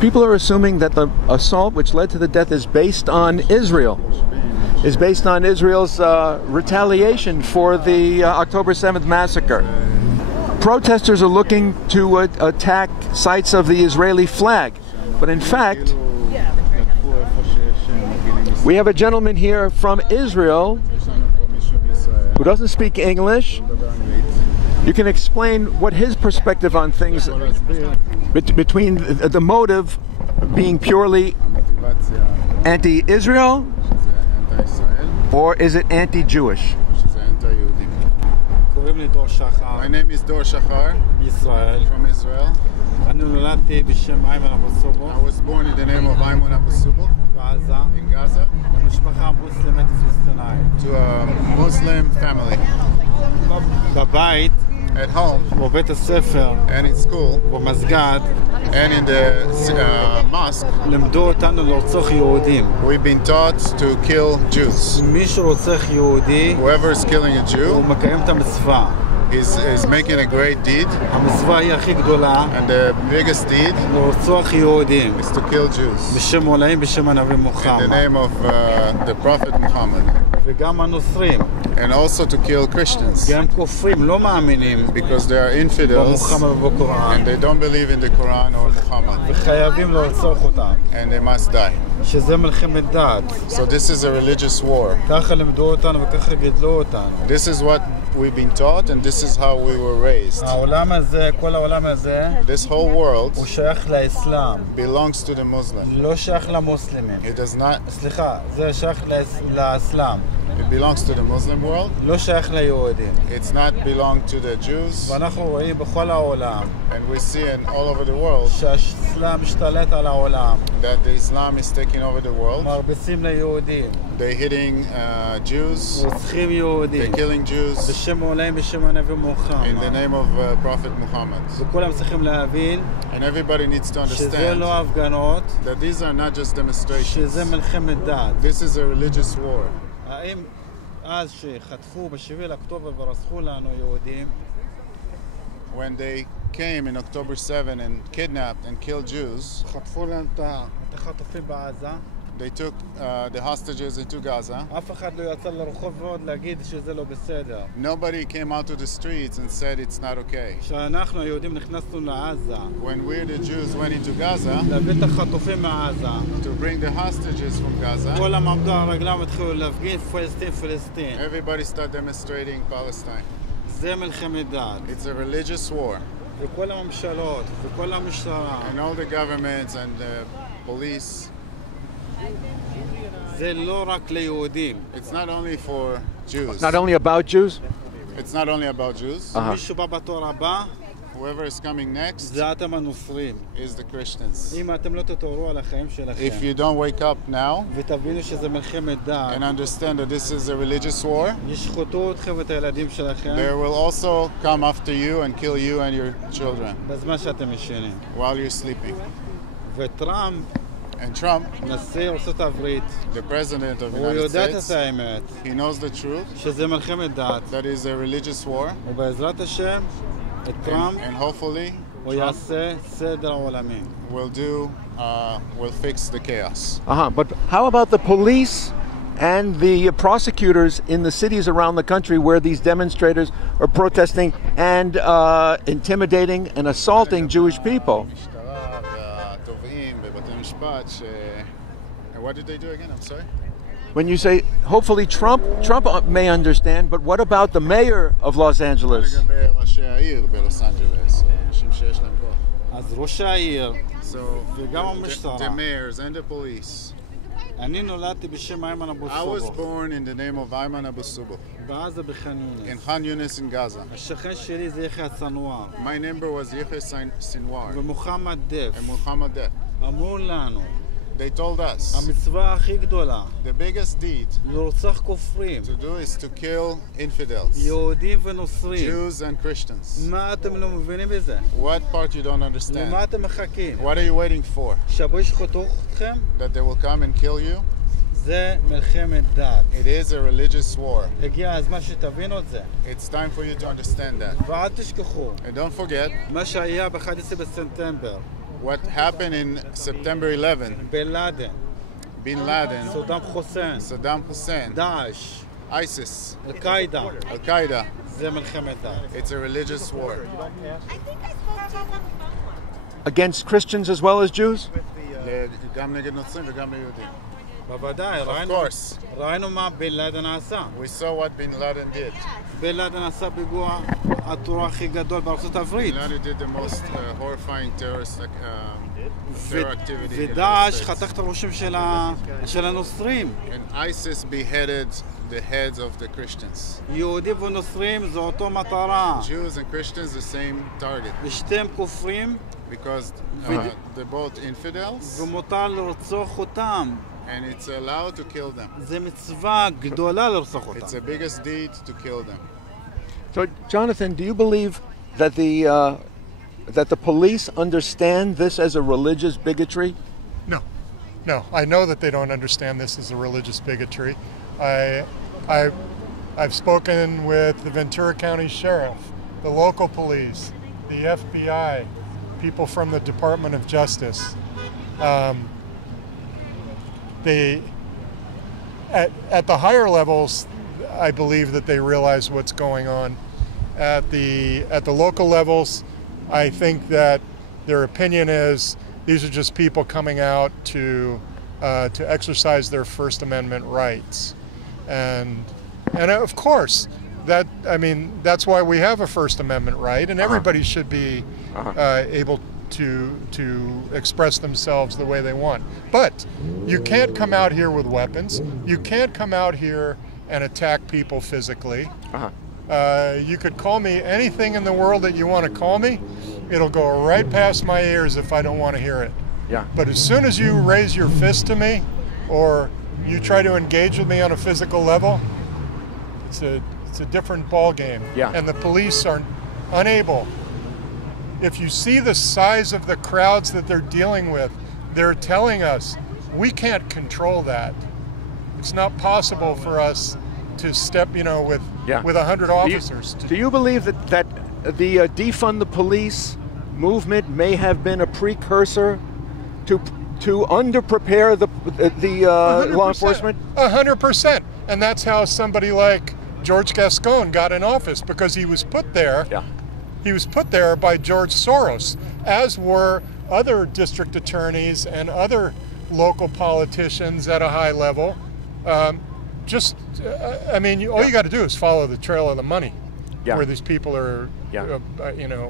People are assuming that the assault which led to the death is based on Israel, is based on Israel's retaliation for the October 7th massacre. Protesters are looking to attack sites of the Israeli flag, but in fact, we have a gentleman here from Israel who doesn't speak English. You can explain what his perspective on things, between the motive being purely anti-Israel, or is it anti-Jewish? My name is Dor Shachar from Israel. I was born in the name of Ayman Abu Subul in Gaza to a Muslim family. At home and in school and in the mosque, we've been taught to kill Jews. Whoever is killing a Jew is making a great deed, and the biggest deed is to kill Jews in the name of the Prophet Muhammad. And also to kill Christians because they are infidels and they don't believe in the Quran or Muhammad, and they must die. So this is a religious war. This is what we've been taught, and this is how we were raised. This whole world belongs to the Muslim. It does not. It belongs to the Muslim world. It's not belong to the Jews. And we see in all over the world that the Islam is taking over the world. They're hitting Jews. They're killing Jews in the name of Prophet Muhammad. And everybody needs to understand that these are not just demonstrations. This is a religious war. האם אז שחטפו ב7 לאוקטובר ורצחו לנו יהודים, when they came in October 7 and kidnapped and killed Jews, חטפו לנו את החטופים בעזה, they took the hostages into Gaza. אף אחד לא יצא לרחוב ועוד להגיד שזה לא בסדר. Nobody came out to the streets and said it's not okay. כשאנחנו היהודים נכנסנו לעזה, when we the Jews went into Gaza להביא את החטופים מעזה, to bring the hostages from Gaza, כולם עמדו על רגלם והתחילו להפגין פלסטין. Everybody started demonstrating Palestine. זה מלחמת דת. It's a religious war. וכל הממשלות וכל המשטרה, and all the governments and the police, זה לא רק ליהודים. It's not only for Jews. Not only about Jews? It's not only about Jews. מישהו בא בתור הבא, whoever is coming next זה אתם הנוצרים. is the Christians. אם אתם לא תתעוררו על החיים שלכם, If you don't wake up now ותבינו שזה מלחמת דת, and understand that this is a religious war, ישחטו אתכם ואת הילדים שלכם, they will also come after you and kill you and your children בזמן שאתם ישנים. while you're sleeping. וטראמפ, And Trump, נשיא ארצות הברית, the president of the הוא United יודע את States, האמת, he knows the truth שזה מלחמת דת, that is a religious war, ובעזרת השם, את טראמפ, and hopefully הוא יעשה סדר עולמי. will fix the chaos. But how about the police and the prosecutors in the cities around the country where these demonstrators are protesting and intimidating and assaulting Jewish people? What did they do again? I'm sorry? When you say, hopefully Trump may understand, but what about the mayor of Los Angeles? אז ראש העיר, So וגם המשטרה. the mayors and the police. אני נולדתי בשם איימן אבו I was סובו, born in the name of Ayman Abu Subul בעזה בח'אן in יונס. Khan Yunis in Gaza. השכן שלי זה יחיא סנואר, My neighbor was Yehia Sinwar ומוחמד דף. and Muhammad Def. אמרו לנו, They told us המצווה הכי גדולה, the biggest deed לרצוח כופרים, to do is to kill infidels, יהודים ונוצרים. Jews and Christians. מה אתם לא מבינים בזה? What part you don't למה understand? אתם מחכים? What are you waiting for? שבו ישחטו אתכם? That they will come and kill you? זה מלחמת דת. It is a religious war. הגיע הזמן שתבינו את זה. It's time for you to understand that. ואל תשכחו, And don't forget מה שהיה ב-11 בספטמבר, what happened in September 11. Bin Laden. Bin Laden. Saddam Hussein. Daesh. ISIS. Al-Qaeda. זה מלחמת דת. It's a religious war. Against Christians as well as Jews? גם נגד נוצרים וגם ליהודים. בוודאי, ראינו מה בן לאדן עשה. We saw what bin Laden did. בן לאדן עשה פיגוע הטרור הכי גדול בארצות הברית. Bin Laden did the most horrifying terrorist terror activity. ודאעש חתך את הראשים של הנוצרים. And ISIS beheaded the heads of the Christians. יהודים ונוצרים זו אותו מטרה. Jews and Christians the same target. ושתיהם כופרים. Because they're both infidels. ומותר לרצוח אותם. And it's allowed to kill them. זה מצווה גדולה לרצוח אותם. It's the biggest deed to kill them. So, Jonathan, do you believe that the police understand this as a religious bigotry? No. I know that they don't understand this as a religious bigotry. I've spoken with the Ventura County Sheriff, the local police, the FBI, people from the Department of Justice. At the higher levels, I believe that they realize what's going on. At the local levels, I think that their opinion is these are just people coming out to exercise their First Amendment rights, and of course that's why we have a First Amendment right, and everybody should be able to express themselves the way they want. But you can't come out here with weapons. You can't come out here and attack people physically. You could call me anything in the world that you want to call me. It'll go right past my ears if I don't want to hear it. Yeah. But as soon as you raise your fist to me or you try to engage with me on a physical level, it's a different ball game. Yeah. And the police are unable. If you see the size of the crowds that they're dealing with, they're telling us we can't control that. It's not possible for us to step, with 100 officers. Do you believe that the defund the police movement may have been a precursor to underprepare the law enforcement? 100%. And that's how somebody like George Gascon got in office, because he was put there. Yeah. He was put there by George Soros, as were other district attorneys and other local politicians at a high level. All you got to do is follow the trail of the money, where these people are,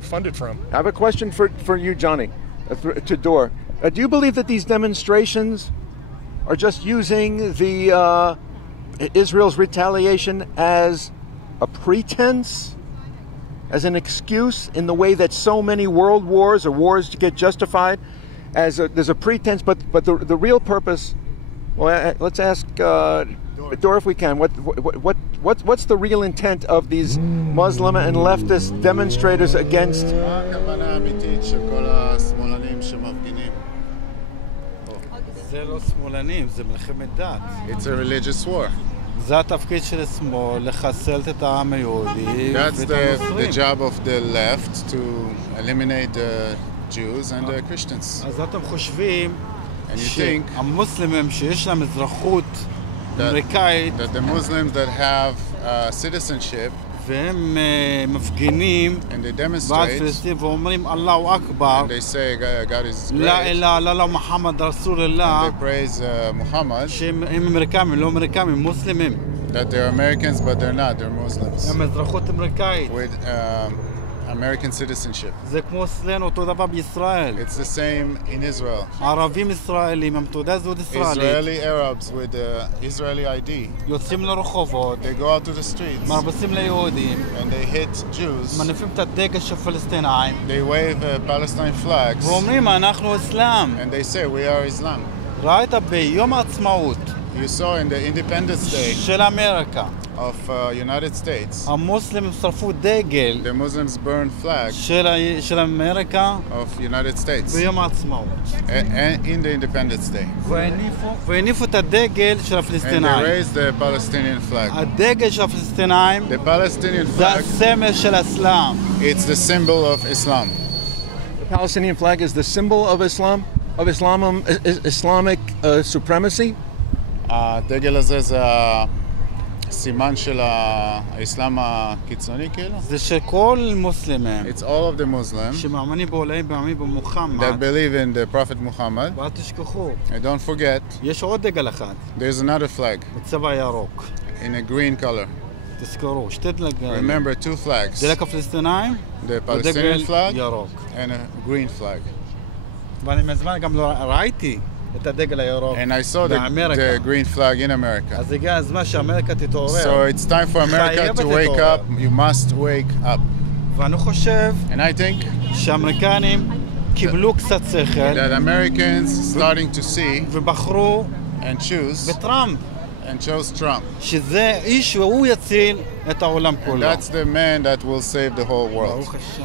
funded from. I have a question for you, Johnny, to Dor. Do you believe that these demonstrations are just using the Israel's retaliation as a pretense, as an excuse, in the way that so many world wars or wars get justified? There's a pretense, but the real purpose. Well, let's ask Dor if we can. What's the real intent of these Muslim and leftist demonstrators against? זה לא שמאלנים, זה מלחמת דת. It's a religious war. זה התפקיד של השמאל, לחסל את העם היהודי. That's the job of the left to eliminate the Jews and the Christians. אז אתם חושבים שהמוסלמים שיש להם אזרחות אמריקאית, that the Muslims that have citizenship, והם מפגינים בעד פלסטין ואומרים אללהו אכבר, לה אלה אללה מוחמד רסול אללה, שהם אמריקאים, לא אמריקאים, הם מוסלמים. That they're Americans but they're not, they're Muslims. הם אזרחות אמריקאית. With American citizenship. זה כמו אצלנו, אותו דבר בישראל. It's the same in Israel. ערבים ישראלים עם תעודת זהות ישראלית. Israeli Arabs with the Israeli ID. יוצאים לרחובות. They go out to the streets. מרביצים ליהודים. And they hit Jews. מניפים את הדגל של פלסטינאים. They wave Palestine flags. ואומרים אנחנו אסלאם. And they say we are Islam. ראית ביום העצמאות. You saw in the Independence Day של אמריקה. of United States. המוסלמים שרפו דגל. The Muslims burned flags של אמריקה. of United States. ביום העצמאות. In the Independence Day. והניפו את הדגל של הפלסטינאים. And they raised the Palestinian flag. הדגל של הפלסטינאים. The Palestinian flag. זה הסמל של האסלאם. It's the symbol of Islam. The Palestinian flag is the symbol of Islam, of Islamic supremacy. הדגל הזה זה הסימן של האסלאם הקיצוני כאילו. זה של כל מוסלמים. It's all of the Muslims שמאמינים בעולאים ומאמינים במוחמד. that believe in the Prophet Muhammad. ואל תשכחו. And don't forget. יש עוד דגל אחד. There's another flag. בצבע ירוק. In a green color. תזכרו, שתי דגלים. Remember two flags. דגל הפלסטינאים. The Palestinian flag. ירוק. And a green flag. ואני מזמן גם לא ראיתי את הדגל הירוק and I saw the green flag in America. אז הגיע הזמן שאמריקה תתעורר. So it's time for America to wake up. You must wake up. ואני חושב and I think שהאמריקנים קיבלו קצת שכל. that Americans starting to see ובחרו and choose בטראמפ. and chose Trump. שזה איש והוא יציל את העולם כולו. And that's the man that will save the whole world. ברוך השם.